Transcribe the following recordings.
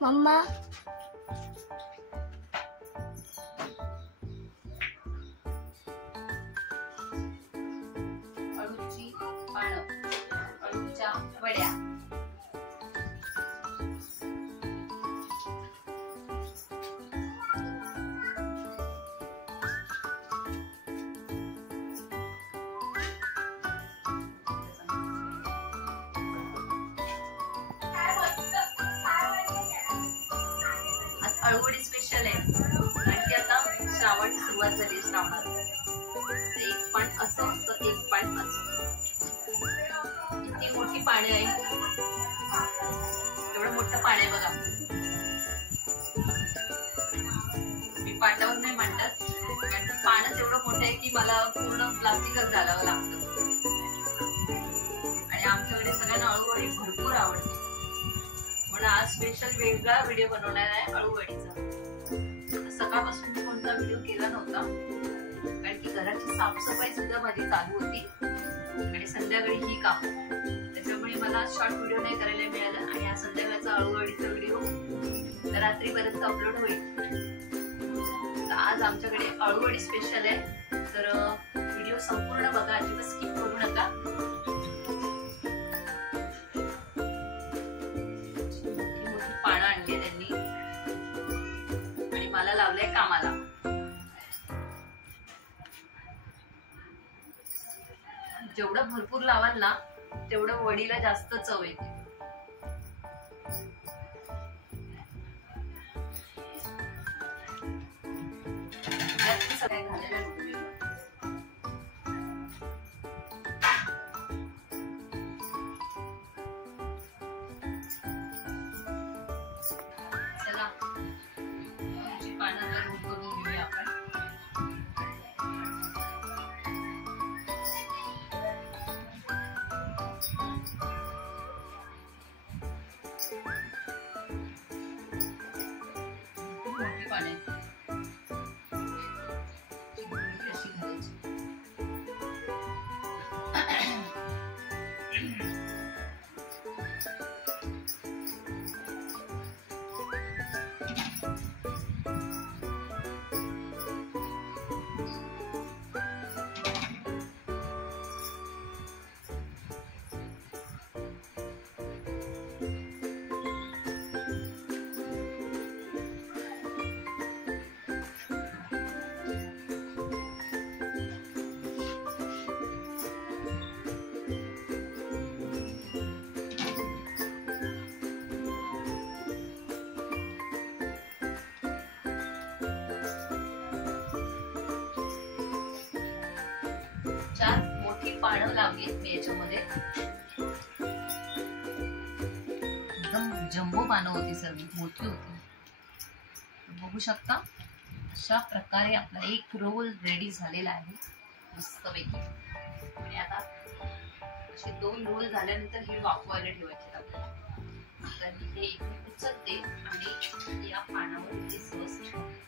Mamma अळूची पानं, अळूच्या वड्या, अळूवडी स्पेशल आहे कारण की आता श्रावण सुरुवात झाली. श्रावणात एक पान असं तर एक पान असं, किती मोठी पाने आहे, एवढं मोठं पान आहे बघा. मी पाटावर नाही मांडत कारण पानच एवढं मोठं आहे की मला पूर्ण प्लास्टिकच घालावं लागतं. आणि आमच्याकडे सगळ्यांना अळूवडी भरपूर आवडते म्हणून आज स्पेशल वेगळा व्हिडिओ बनवणार आहे अळूवडीचा. सकाळपासून मी कोणता व्हिडिओ केला नव्हता कारण की घराची साफसफाई सुद्धा माझी चालू होती आणि संध्याकाळी ही काम, त्याच्यामुळे मला शॉर्ट व्हिडिओ नाही करायला मिळालं. आणि हा संध्याकाळचा अळूवडीचा व्हिडिओ रात्रीपर्यंत अपलोड होईल. तर आज आमच्याकडे अळूवडी स्पेशल आहे, तर व्हिडिओ संपूर्ण बघा, अजिबात स्किप करू नका. पानं आणली त्यांनी आणि मला लावलंय कामाला. जेवढं भरपूर लावाल ना तेवढं वडीला जास्त चव येते. सगळ्या झालेल्या मोठी पाने कशी घालायची. चार मोठी पानं लावली मी याच्यामध्ये. एकदम जम्बो पानं होती, सर्व मोठी होती. बघू शकता अशा प्रकारे आपला एक रोल रेडी झालेला आहे मस्तपैकी. आणि आता असे 2 रोल झाल्यानंतर हे वाफवायला ठेवायचे आपल्याला. तर हे उचलते आणि या पानावर ते सहज ठेवते.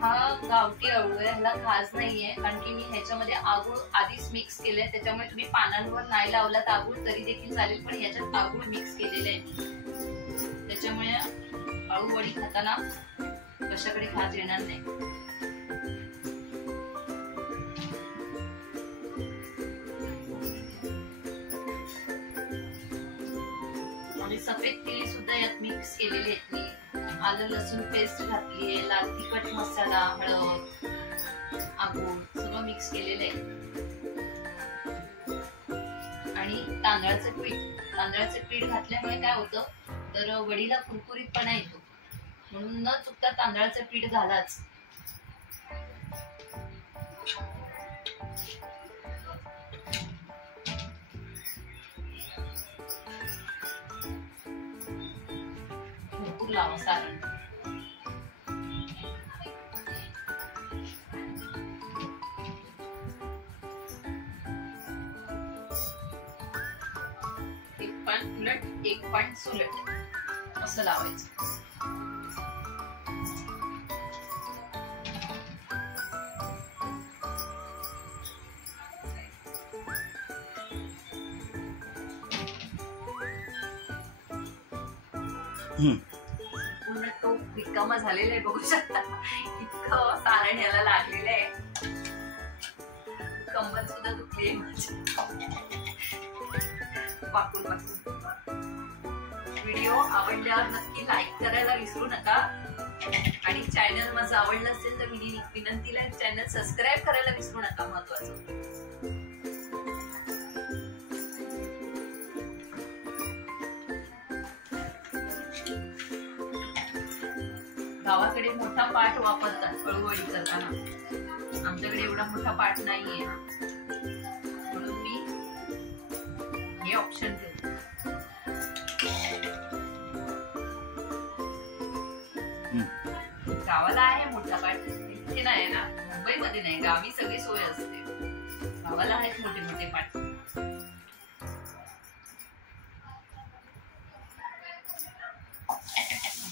हा गावठी अळू आहे, ह्याला खास नाहीये कारण की मी ह्याच्यामध्ये आगूळ आधीच मिक्स केलंय. त्याच्यामुळे तुम्ही पानांवर नाही लावलात आगूळ तरी देखील चालेल, पण ह्याच्यात आगूळ मिक्स केलेलं आहे. त्याच्यामुळे अळू वडी खाताना कशाकडे खास येणार नाही. आणि सफेद तिळ सुद्धा यात मिक्स केलेले आहेत. मी आलं लसूण पेस्ट घातली आहे, लाल तिखट मसाला, हळद, आगूळ सगळं मिक्स केलेलं आहे. आणि तांदळाचं पीठ घातल्यामुळे काय होतं तर वडीला कुरकुरीतपणा येतो. म्हणून न चुकता तांदळाचं पीठ घालाच. भरपूर लावा सारण. एक पान उलट एक पान सुलट असं लावायचं. पूर्ण टोप रिकामा झालेला आहे, बघू शकता. इतकं सारण याला लागलेलं आहे. कंबर सुद्धा दुखली आहे माझी वाकून वाकून. व्हिडिओ आवडल्यावर नक्की लाईक करायला विसरू नका. आणि चॅनल माझं आवडलं असेल तर विनंतीला चॅनल सबस्क्राईब करायला विसरू नका. महत्वाचं गावाकडे मोठा पाट वापरतात अळूवडी करताना. आमच्याकडे एवढा मोठा पाट नाहीये, म्हणून मी हे ऑप्शन ठेवतो. गावाला आहे मोठा पाट, इथे नाही ना, मुंबईमध्ये नाही. गावी सगळी सोय असते, गावाला आहेत मोठे मोठे पाट.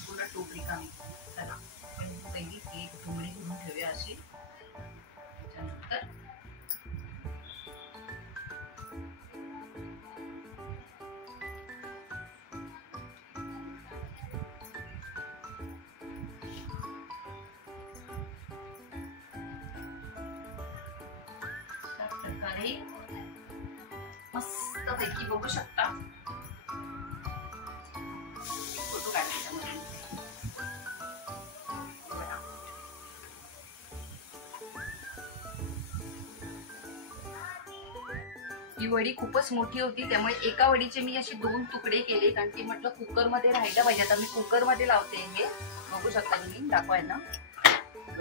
पूर्ण टोपली कामी. चला पण पहिली एक घुमडी करून ठेवूया अशी. त्याच्यानंतर प्रकारे मस्त पैकी बघू शकता. फोटो काढायचा मध्ये. ही वडी खूपच मोठी होती, त्यामुळे एका वडीचे मी अशी 2 तुकडे केले, कारण की म्हटलं कुकर मध्ये राहायला पाहिजे. आता मी कुकर मध्ये लावते. हे बघू शकता तुम्ही, दाखवायला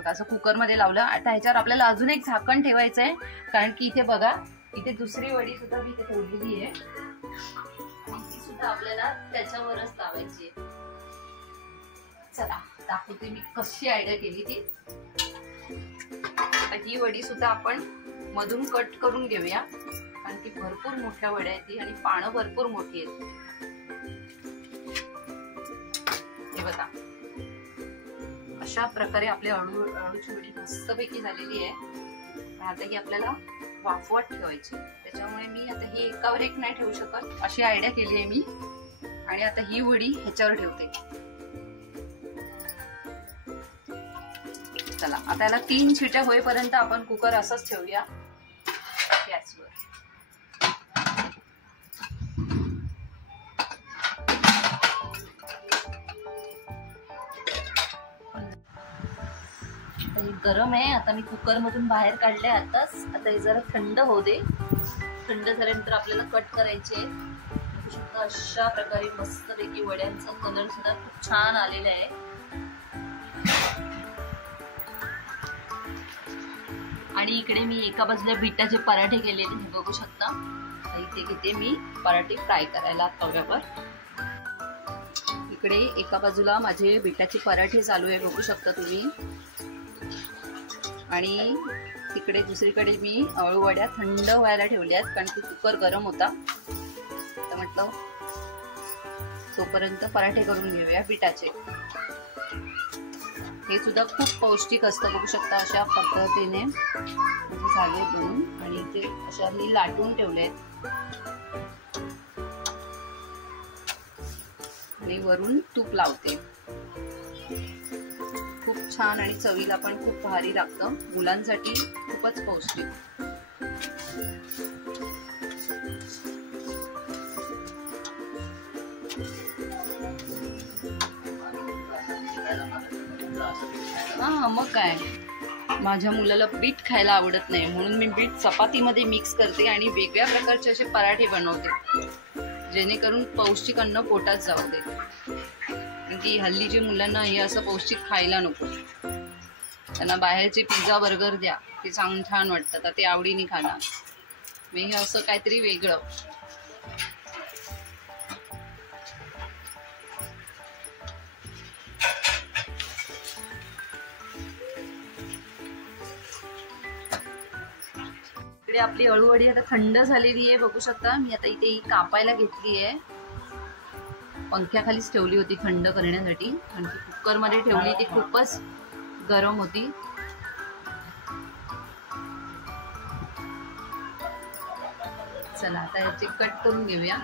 असं कुकर मध्ये लावलं. आता ह्याच्यावर आपल्याला अजून एक झाकण ठेवायचं आहे, कारण की इथे बघा, इथे दुसरी वडी सुद्धा मी इथे ठेवलेली आहे. ती सुद्धा आपल्याला त्याच्यावरच लावायची आहे. चला दाखवते मी कशी आयडिया केली ती. ही वडी सुद्धा आपण मधून कट करून घेऊया, कारण की भरपूर मोठ्या वड्या आहेत ती आणि पानं भरपूर मोठी आहेत. हे बघा, अशा प्रकारे आपली अळूची वडी मस्तपैकी झालेली आहे. आता ही आपल्याला वाफवत ठेवायची, त्याच्यामुळे मी आता ही एकावर एक नाही ठेवू शकत, अशी आयडिया केली आहे मी. आणि आता ही वडी ह्याच्यावर ठेवते. चला आता याला 3 शिट्या होईपर्यंत आपण कुकर असंच ठेवूया गॅसवर. गरम आहे. आता मी कुकर मधून बाहेर काढले आताच. आता हे जरा थंड होऊ दे. थंड झाल्यानंतर आपल्याला कट करायचे. अशा प्रकारे मस्तपैकी वड्यांचा कलर सुद्धा खूप छान आलेला आहे. आणि इकडे मी एका बाजूला बीटाचे पराठे केलेले, हे बघू शकता. इथे घेते मी पराठे फ्राय करायला तव्यावर. इकडे एका बाजूला माझे बीटाचे पराठे चालू आहे, बघू शकता तुम्ही. आणि तिकडे दुसरीकडे मी अळूवड्या थंड व्हायला ठेवल्यात, कारण की कुकर गरम होता. तर म्हटलं तोपर्यंत पराठे करून घेऊया बीटाचे. हे सुद्धा खूप पौष्टिक असतं, बघू शकता. अशा पद्धतीने झाले बनून. आणि ते अशा मी लाटून ठेवलेत. आणि वरून तूप लावते. खूप छान आणि चवीला पण खूप भारी लागतं. मुलांसाठी खूपच पौष्टिक. हा मग काय, माझ्या मुलाला बीट खायला आवडत नाही, म्हणून मी बीट चपातीमध्ये मिक्स करते आणि वेगळ्या प्रकारचे असे पराठे बनवते, जेणेकरून पौष्टिक अन्न पोटात जाऊ दे. कारण की हल्लीची मुलांना हे असं पौष्टिक खायला नको. त्यांना बाहेरचे पिझ्झा बर्गर द्या, ते छान वाटतात, ते आवडीने खाणार. मी हे असं काहीतरी वेगळं. इकडे आपली अळूवडी आता थंड झालेली आहे, बघू शकता. मी आता इथे कापायला घेतली आहे. पंख्याखालीच ठेवली होती थंड करण्यासाठी, कारण की कुकरमध्ये ठेवली ती खूपच गरम होती. चला आता याचे कट करून घेऊया.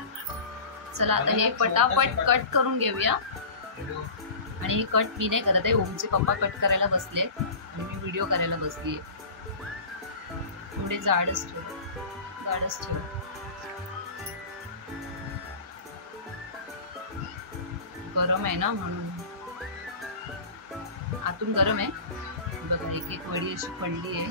चला आता हे पटापट कट करून घेऊया. आणि हे कट मी नाही करत आहे, ओमचे पप्पा कट करायला बसले आणि मी व्हिडिओ करायला बसली आहे. थोडे जाडच ठेव. गरम आहे ना म्हणून. आतून गरम आहे बघा. एक वडी अशी पडली आहे.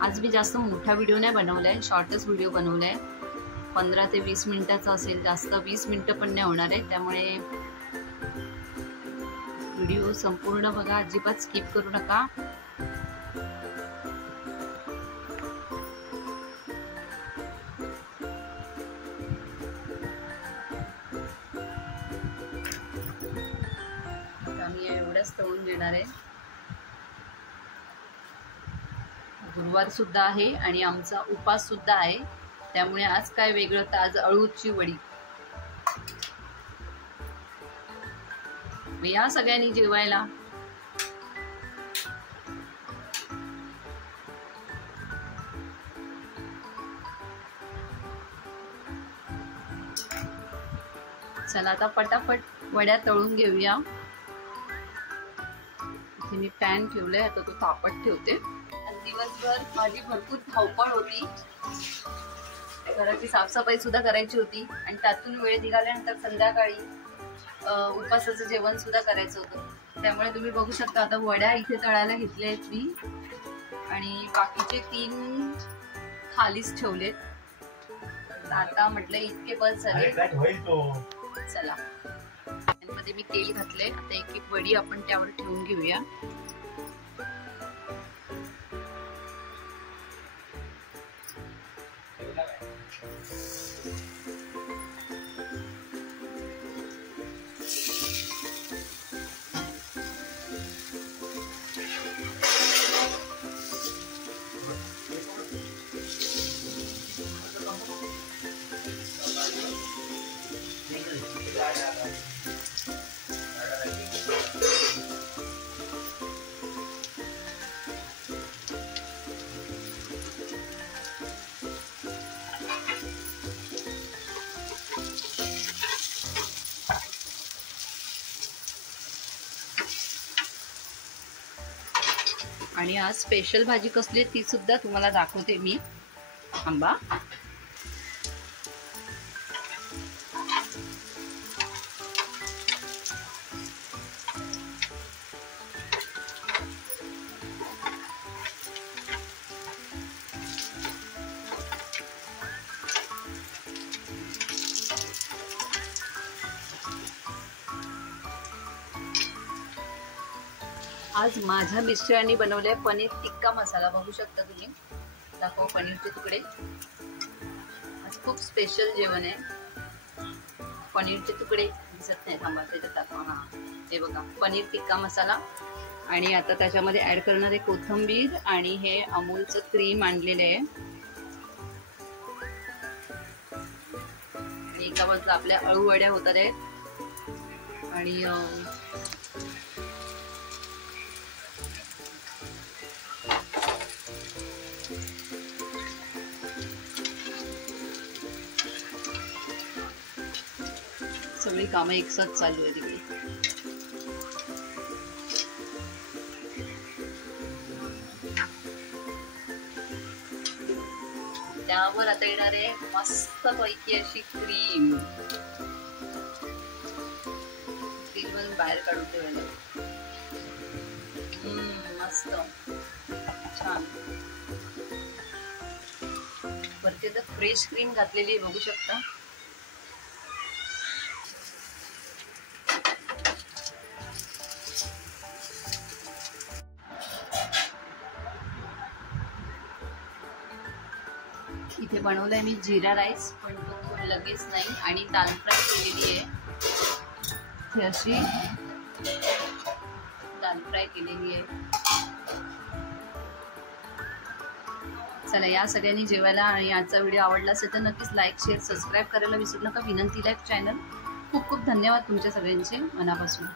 आज मी जास्त मोठा व्हिडिओ नाही बनवलाय, शॉर्टच व्हिडिओ बनवलाय. 15 ते 20 मिनिटाचा असेल, जास्त 20 मिनिटं पण नाही होणार आहे. त्यामुळे व्हिडिओ संपूर्ण बघा, अजिबात स्किप करू नका. मी एवढंच तळून देणार आहे. गुरुवार सुद्धा आहे आणि आमचा उपास सुद्धा आहे, त्यामुळे आज काय वेगळं तर आज अळूची वडी. या सगळ्यांनी जेवायला. चला आता पटापट वड्या तळून घेऊया. इथे मी पॅन ठेवलाय, आता तो तापत ठेवते. दिवसभर माझी भरपूर धावपळ होती. घराची साफसफाई सुद्धा करायची होती आणि त्यातून वेळ निघाल्यानंतर संध्याकाळी उपासाचं जेवण सुद्धा करायचं होतं. त्यामुळे तुम्ही बघू शकता आता वड्या इथे तळायला घेतल्या आहेत मी आणि बाकीचे 3 खालीच ठेवलेत. आता म्हटलं इतके बस झाले. चला त्यामध्ये मी तेल घातले. आता एक वडी आपण त्यावर ठेवून घेऊया. आणि आज स्पेशल भाजी कसली ती सुद्धा तुम्हाला दाखवते मी. थांबा. आज माझ्या मिस्टरांनी बनवले पनीर टिक्का मसाला. बघू शकता तुम्ही. दाखव पनीरचे तुकडे. आज खूप स्पेशल जेवण आहे. पनीरचे तुकडे दिसत नाही, थांबा त्याच्यात दाखवा. हा हे बघा पनीर टिक्का मसाला. आणि आता त्याच्यामध्ये ऍड करणार आहे कोथिंबीर आणि हे अमूलचं क्रीम आणलेलं आहे. आणि एका बाजूला आपल्या अळूवड्या होतात आहेत. आणि सगळी कामं एकसाथ चालू आहे तिकडे. त्यावर आता येणार आहे मस्त पैकी अशी क्रीम. क्रीम मधून बाहेर काढून ठेवायला. मस्त छान. वरती आता फ्रेश क्रीम घातलेली बघू शकता. इथे बनवलाय मी जिरा राईस, पण तो लगेच नाही. आणि दाल फ्राय केलेली आहे. इथे अशी दाल फ्राय केलेली आहे. चला या सगळ्यांनी जेवायला. आणि आजचा व्हिडिओ आवडला असेल तर नक्कीच लाईक शेअर सबस्क्राईब करायला विसरू नका. विनंती लाईक चॅनल. खूप खूप धन्यवाद तुमच्या सगळ्यांचे मनापासून.